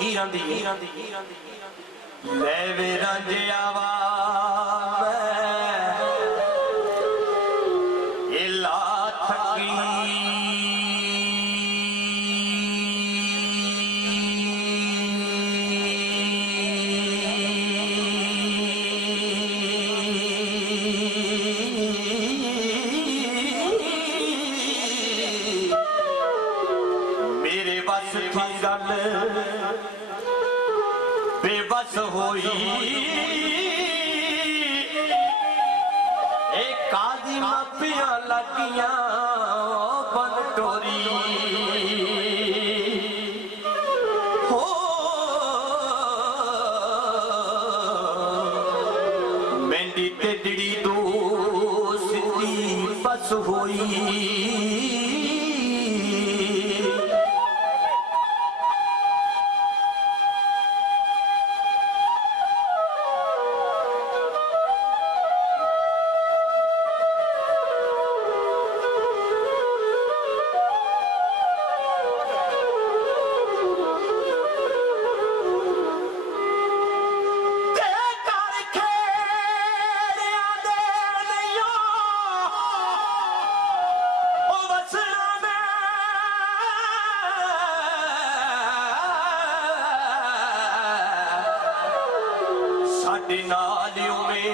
हीरां दी ले वे रांझिया वा इला थकी मेरे बस की गल बेबस होई कादी मापियां लगियां बन टोरी हो मेंढी ते डिड़ी तो सिद्धी बस होई नालियों में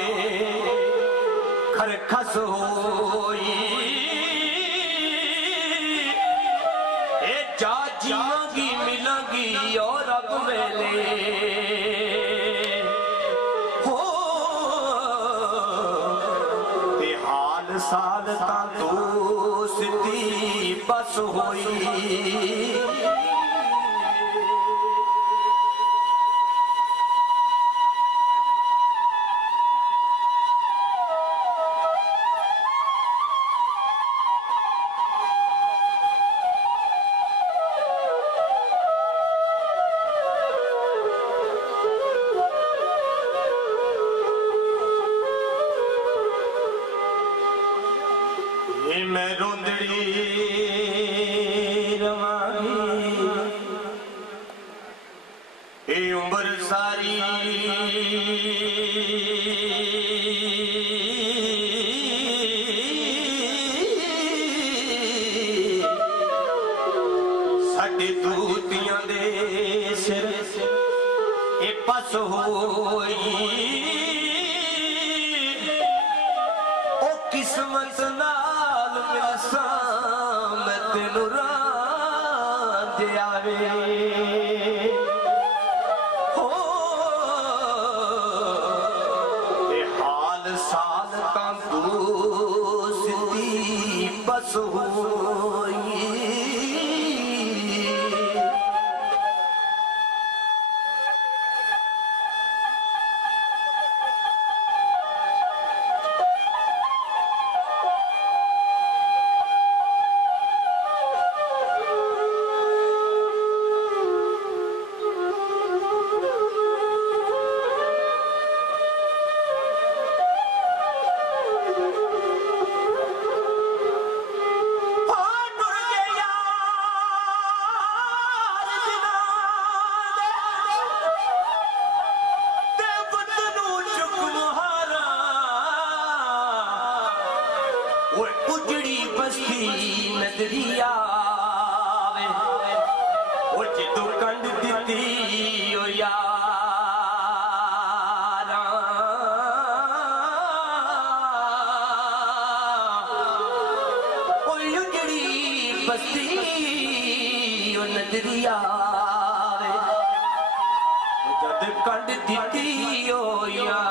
खरखस होई ए जा जीवांगी मिलांगी और अब वेले हो ते हाल साल ता दोस्ती बस होई मैं रोंदड़ी रवानी ए उम्र सारी साडे दूतियां दे सिर ए पस होई ओ किस्मत ना मैं तेनू रांझिया वे हो हाल साल तां दोस्ती बस होई उजड़ी बस्ती नजरिया जो कंड दी यारा उजड़ी बस्ती नजरिया जद कंड दी यारा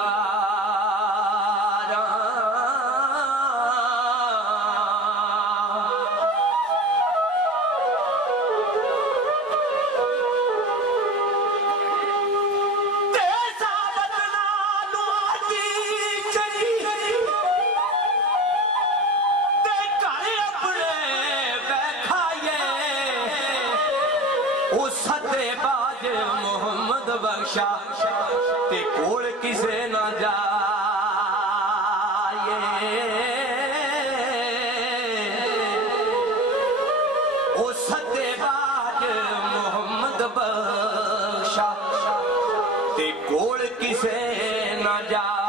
मोहम्मद बख्शा ते कोल किसे ना जाए ओ सत्तेबाज मोहम्मद बख्शा किसे न जाए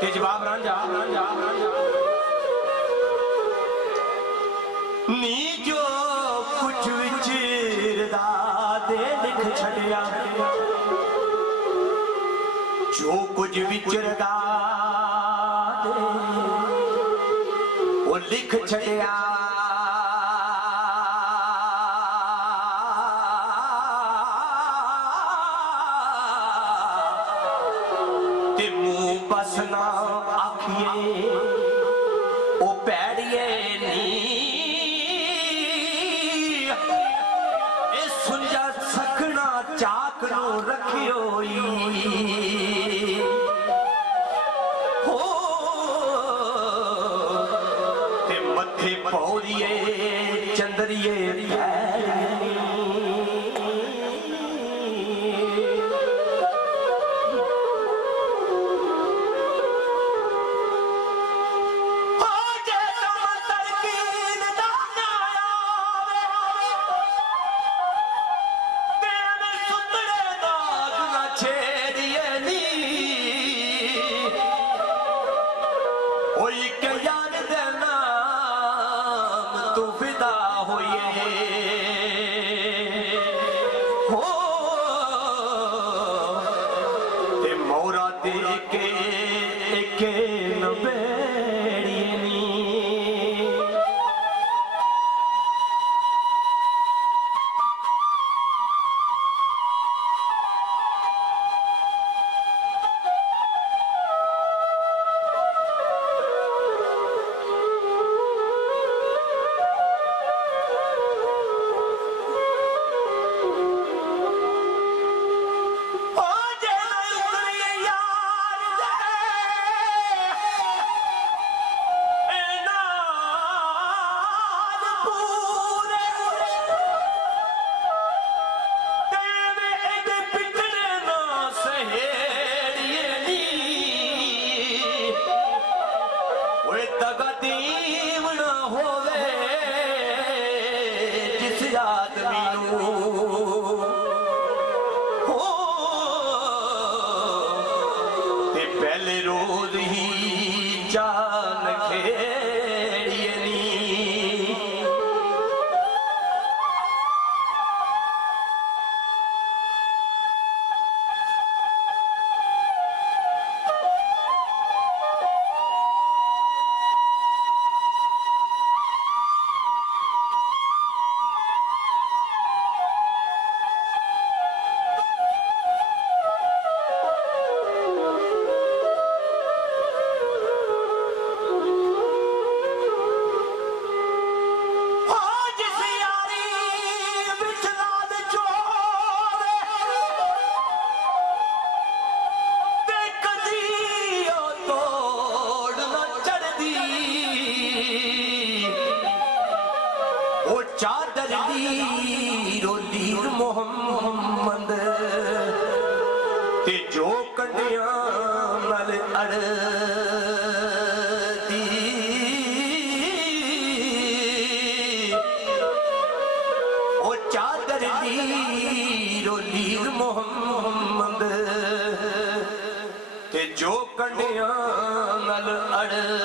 ते जवाब रांझा नी जो कुछ विचरदा दे लिख छड़िया जो कुछ विचरदा दे वो लिख छड़िया ते मुंह बस ना आखिए ओ पैड़िए नी सुंजा सखना चाक नो रखियो हो ते मथे पौड़िए चंदरिए मोहम्मद ते जो कंडिया नल अड़ती ओ चादर दी रोलीर मोहम्मद ते जो कंडिया नल अड़